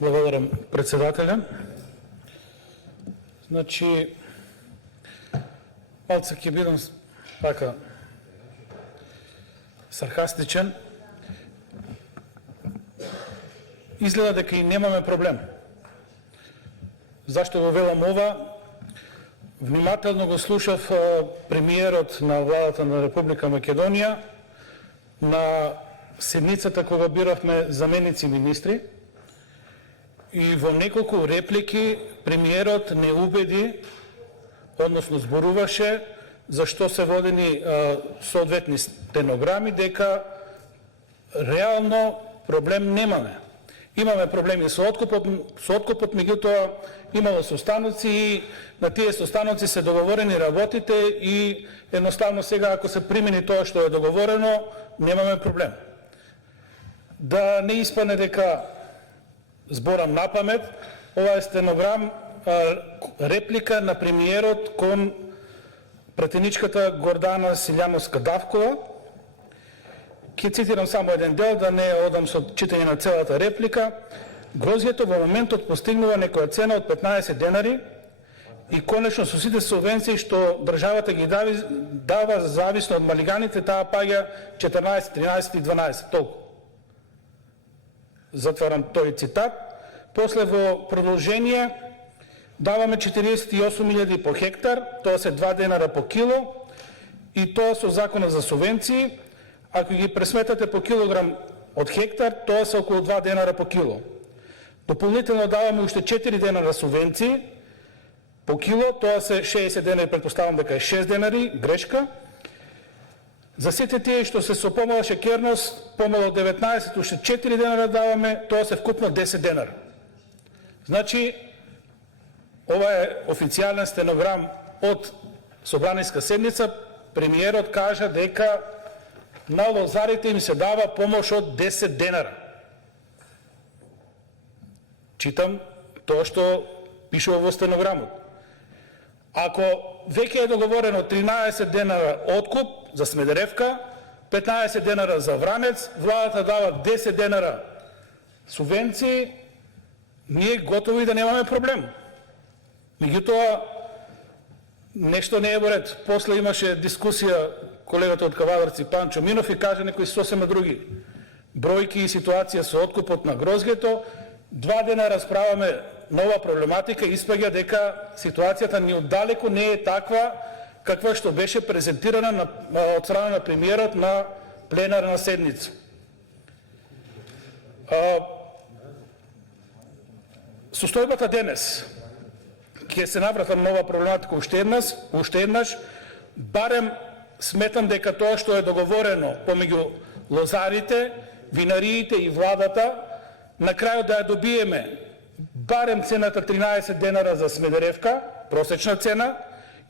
Благодарам, председателя. Значи, малце ќе бидам така саркастичен. Изгледа дека и немаме проблем. Зашто го велам ова? Внимателно го слушав премиерот на владата на Република Македонија на седницата кога биравме заменици министри и во неколку реплики премиерот не убеди, односно зборуваше зашто се водени соодветни стенограми дека реално проблем немаме. Имаме проблеми со откупот, меѓутоа имало состаноци и на тие состаноци се договорени работите и едноставно сега ако се примени тоа што е договорено, немаме проблем. Да не испане дека зборам напамет, ова е стенограм, реплика на премиерот кон пратеничката Гордана Силјановска-Давкова. Ќе цитирам само еден дел, да не одам со читање на целата реплика. Грозјето во моментот постигнува некоја цена од 15 денари и конечно со сите субвенции што државата ги дава зависно од малиганите, таа паѓа 14, 13 и 12, толку. Затварам тој цитат. После во продолжение даваме 48.000 по хектар, тоа се 2 денара по кило и тоа со законот за субвенции. Ако ги пресметате по килограм од хектар, тоа се околу 2 денара по кило. Дополнително даваме уште 4 денара субвенции по кило, тоа се 60 денари, предпоставам дека е 6 денари, грешка. За сите тие што се со помала шекерност, помало 19, уште 4 денара даваме, тоа се вкупно 10 денара. Значи, ова е официјален стенограм од собраниска седница, премиерот кажа дека на лозарите им се дава помош од 10 денара. Читам тоа што пишува во стенограмот. Ако веќе е договорено 13 денара откуп за Смедеревка, 15 денара за Вранец, владата дава 10 денара субвенции, ние готови да немаме проблем. Меѓутоа, нешто не е во ред. После имаше дискусија колегата од Кавадарци Панчо Минов и каже некои сосема други бројки и ситуација со откупот на грозгето. 2 дена расправаме нова проблематика, испаѓа дека ситуацијата ни оддалеку не е таква каква што беше презентирана од страна на премиерот на пленарна седница. Состојбата денес, ќе се навратам нова проблематика уште еднаш, барем сметам дека тоа што е договорено помеѓу лозарите, винариите и владата, на крајот да ја добиеме барем цената 13 денара за Смедеревка, просечна цена,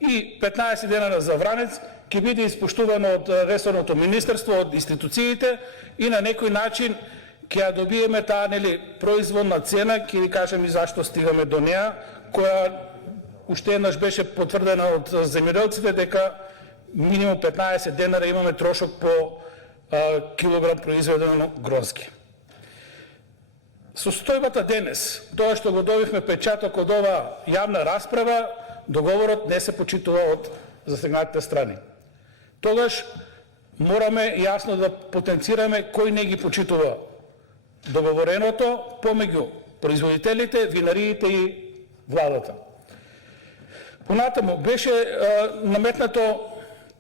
и 15 денара за Вранец, ќе биде испоштувано од ресорното министерство, од институциите и на некој начин ќе ја добиеме таа производна цена, ќе ви кажем и зашто стигаме до неа, која уште еднаш беше потврдена од земјоделците дека минимум 15 денара имаме трошок по килограм произведено грозги. Состојбата денес, тоа што го добивме печаток од ова јавна расправа, договорот не се почитува од засегнатите страни. Тогаш мораме јасно да потенцираме кој не ги почитува договореното помеѓу производителите, винариите и владата. Понатаму беше наметнато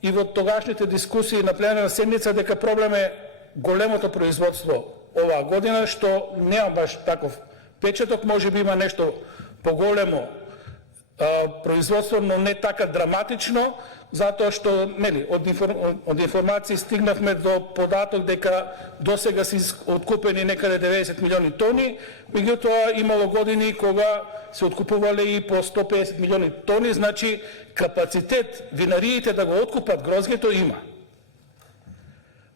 и во тогашните дискусии на пленарна седница дека проблем е големото производство оваа година, што нема баш таков печаток, може би има нешто поголемо производство, но не така драматично, затоа што од информации стигнавме до податок дека досега се откупени некаде 90 милиони тони, меѓутоа имало години кога се откупувале и по 150 милиони тони, значи капацитет винариите да го откупат грозгето има.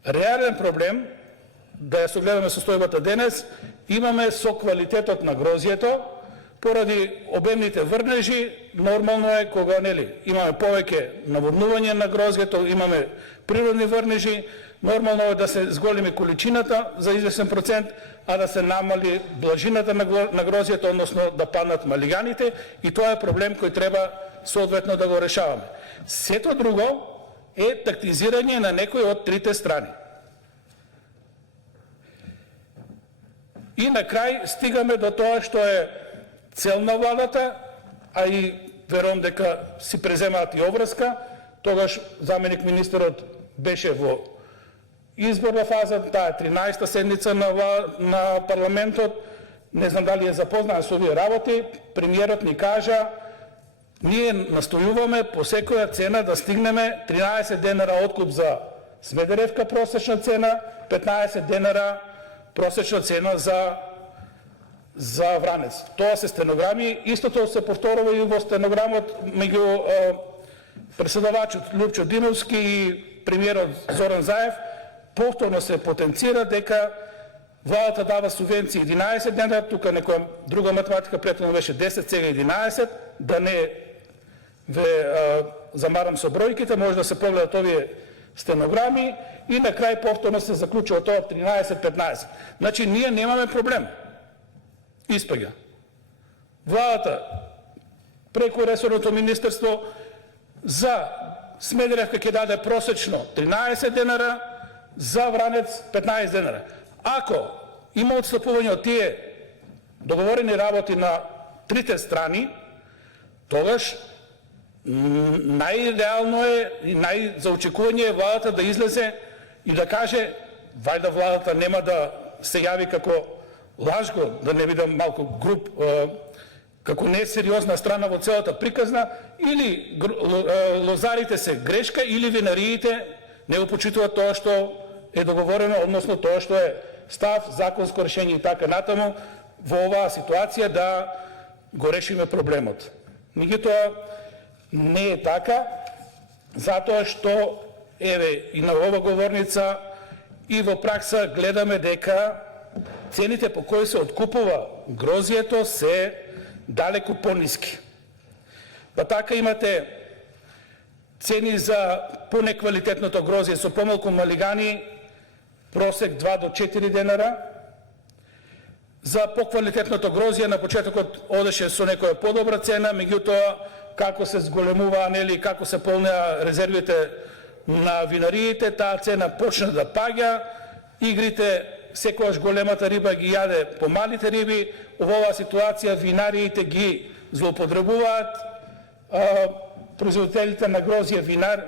Реален проблем, да ја согледаме состојбата денес, имаме со квалитетот на грозјето, поради обемните врнежи, нормално е кога имаме повеќе наводнување на грозгето, имаме природни врнежи, Нормално е да се зголеми количината за известен процент, а да се намали блажината на грозието, односно да паднат малиганите, и тоа е проблем кој треба соодветно да го решаваме. Сето друго е тактизирање на некој од трите страни. И на крај стигаме до тоа што е цел на владата, а и верувам дека си преземаат и обврска. Тогаш заменик министерот беше во изборна фаза, таа е 13-та седница на парламентот. Не знам дали е запознаат со овие работи. Премиерот ни кажа: ние настојуваме по секоја цена да стигнеме 13 денара откуп за Смедеревка просечна цена, 15 денара просечна цена за Вранец. Тоа се стенограми. Истото се повторува и во стенограмот меѓу председавачот Лјупчо Димовски и премиерот Зоран Заев. Повторно се потенцира дека владата дава субвенции 11 дена, тука некоја друга математика претhodно беше 10, сега 11, да не ве замарам со бројките, може да се погледат овие стенограми, и на крај повторно се заклучува тоа 13-15. Значи ние немаме проблем. Испаѓа. Владата преку ресорното министерство за Смедеревка ќе даде просечно 13 денара, за Вранец 15 денара. Ако има отстапување од тие договорени работи на трите страни, тогаш најреално е и за очекување е владата да излезе и да каже, вајда владата нема да се јави како лажго, да не бидам малку груб, како несериозна страна во целата приказна, или лозарите се грешка, или винариите не го почитуваат тоа што е договорено, односно тоа што е став, законско решение и така натаму, во оваа ситуација да го решиме проблемот. Меѓутоа не е така, затоа што еве и на ова говорница и во пракса гледаме дека цените по кои се откупува грозието се далеку пониски. Па така имате цени за понеквалитетното грозие со помалку малигани, просек 2 до 4 денара. За поквалитетното грозие на почетокот одеше со некоја подобра цена, меѓутоа како се зголемуваа, нели, како се полнеа резервите на винариите, таа цена почна да паѓа. Игрите, секојаш големата риба ги јаде помалите риби. Во оваа ситуација винариите ги злоупотребуваат, производителите на грозие винар,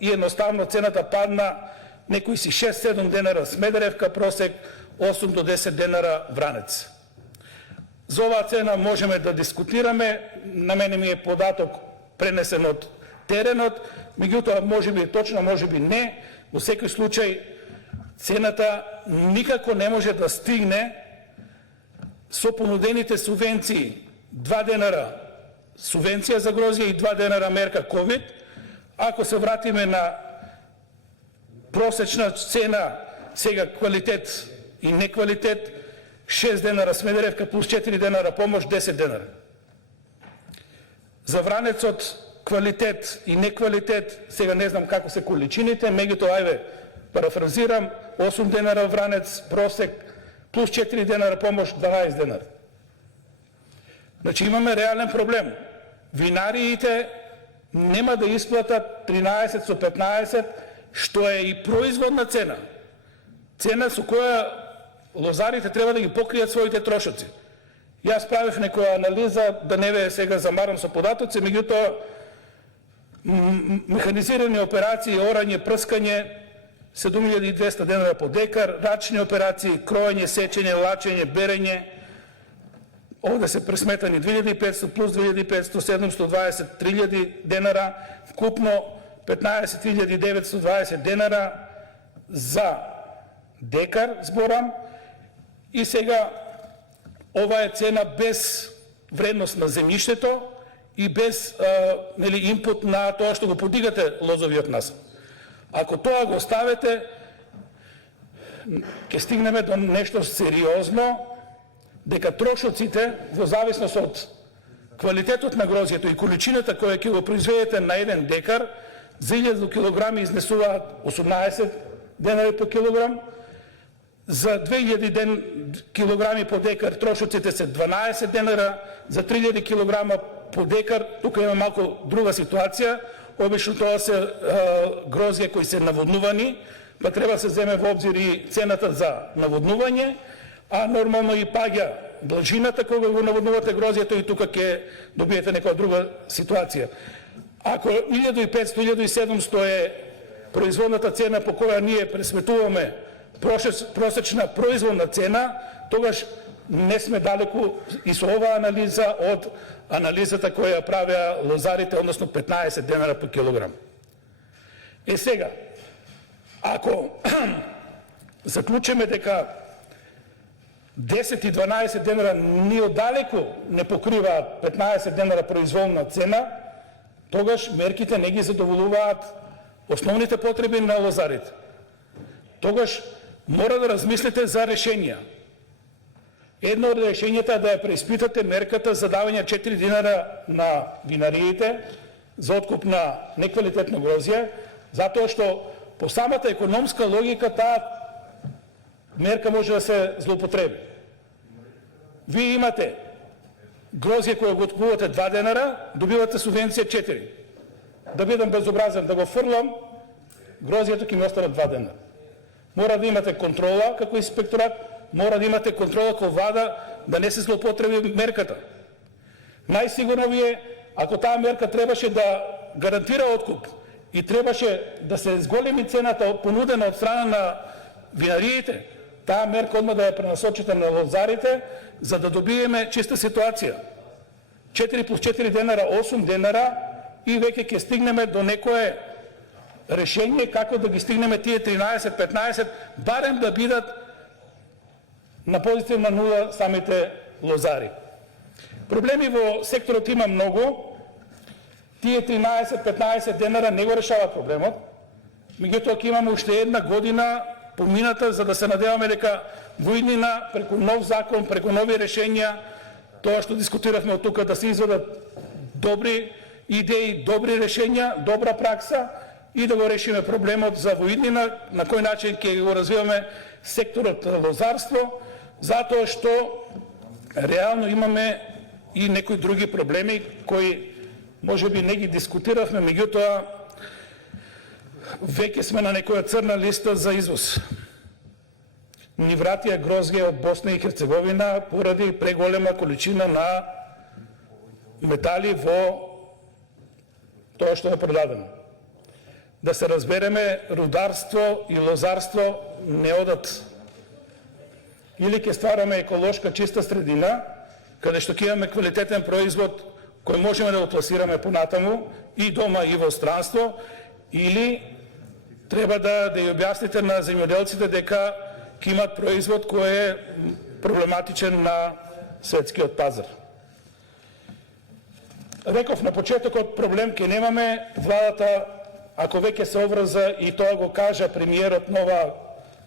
и едноставно цената падна, некои си 6-7 денара Смедеревка просек, 8 до 10 денара Вранец. За оваа цена можеме да дискутираме, на мене ми е податок пренесен од теренот, меѓутоа можеби е точно, можеби не. Во секој случај цената никако не може да стигне со понудените субвенции 2 денара субвенција за грозие и 2 денара мерка ковид. Ако се вратиме на просечна цена, сега квалитет и неквалитет, 6 денара Смедеревка плюс 4 денара помош, 10 денара. За Вранецот квалитет и неквалитет, сега не знам како се количините, меѓутоа ајде парафразирам, 8 денара Вранец просек плюс 4 денара помош, 12 денара. Значи имаме реален проблем. Винариите нема да исплатат 13 со 15, што е и производна цена. Цена со која лозарите треба да ги покријат своите трошоци. Јас правев некоја анализа, да не ве сега замарам со податоци, меѓутоа механизирани операции, орање, прскање, 7200 денара по декар, рачни операции, кроење, сечење, лачење, берење, овде се пресметани 2500 плюс 2500, 720, 3000 денара, вкупно 15920 денара за декар, зборам, и сега ова е цена без вредност на земјиштето и без инпут на тоа што го подигате лозовиот насад. Ако тоа го ставите, ќе стигнеме до нешто сериозно, дека трошоците, во зависност од квалитетот на грозието и количината која ќе го произведете на еден декар, за 1000 килограми изнесуваат 18 денари по килограм. За 2000 килограми по декар трошоците се 12 денара, за 3000 килограма по декар, тук има малко друга ситуација, обично тоа се грозје кои се наводнувани, па треба да се земе во обзир и цената за наводнување, а нормално и паѓа блажината кога го наводнувате грозјето и тука ќе добиете некоја друга ситуација. Ако 1500-1700 е производната цена по која ние пресметуваме просечна производна цена, тогаш не сме далеку и со оваа анализа од анализата која правеа лозарите, односно 15 денара по килограм. Сега, ако заклучиме дека 10 и 12 денара ни оддалеку не покриваат 15 денара произволна цена, тогаш мерките не ги задоволуваат основните потреби на лозарите. Тогаш мора да размислите за решенија. Едно од решењата е да ја преиспитате мерката за давање 4 динара на винариите за откуп на неквалитетно грозје, затоа што по самата економска логика таа мерка може да се злоупотреби. Вие имате грозје кое го откупувате 2 денара, добивате субвенција 4. Да бидам безобразен, да го фрлам, грозјето ќе ми остане 2 денара. Мора да имате контрола како инспекторат, мора да имате контрола како влада да не се злоупотреби мерката. Најсигурно ви е, ако таа мерка требаше да гарантира откуп и требаше да се зголеми цената понудена од страна на винариите, таа мерка одма да ја пренасочите на лозарите, за да добиеме чиста ситуација. 4 плюс 4 денара, 8 денара и веќе ќе стигнеме до некое решение како да ги стигнеме тие 13-15, барем да бидат на позитивна нула самите лозари. Проблеми во секторот има многу. Тие 13-15 денара не го решава проблемот. Меѓутоа ќе имаме уште една година помината за да се надеваме дека во иднина преку нов закон, преку нови решенја, тоа што дискутиравме од тука да се изведат добри идеи, добри решенја, добра пракса и да го решиме проблемот за во иднина, на кој начин ќе го развиваме секторот лозарство, затоа што реално имаме и некои други проблеми кои можеби не ги дискутиравме, меѓутоа веќе сме на некоја црна листа за извоз. Ни вратија грозѓе од Босна и Херцеговина поради преголема количина на метали во тоа што е продадено. Да се разбереме, рударство и лозарство не одат. Или ќе ствараме еколошка чиста средина, каде што ќе имаме квалитетен производ кој можеме да го пласираме понатаму и дома и во странство, или треба да ја објасните на земјоделците дека ќе имат производ кој е проблематичен на светскиот пазар. Реков на почетокот, проблем ќе немаме, владата, ако веќе се обврза и тоа го кажа премиерот на ова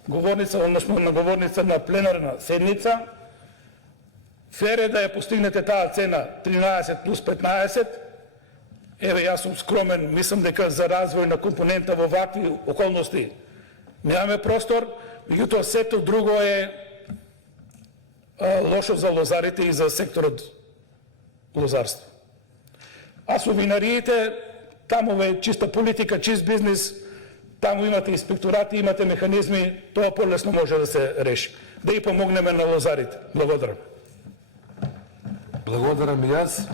говорница, односно на говорница на пленарна седница, фер е да ја постигнете таа цена 13 плюс 15. Еве, јас сум скромен, мислам дека за развој на компонента во вакви околности немаме простор, меѓутоа сето друго е лошо за лозарите и за секторот лозарство. А со винариите, таму е чиста политика, чист бизнис, таму имате инспекторати, имате механизми, тоа полесно може да се реши. Да и помогнеме на лозарите. Благодарам. Благодарам и јас.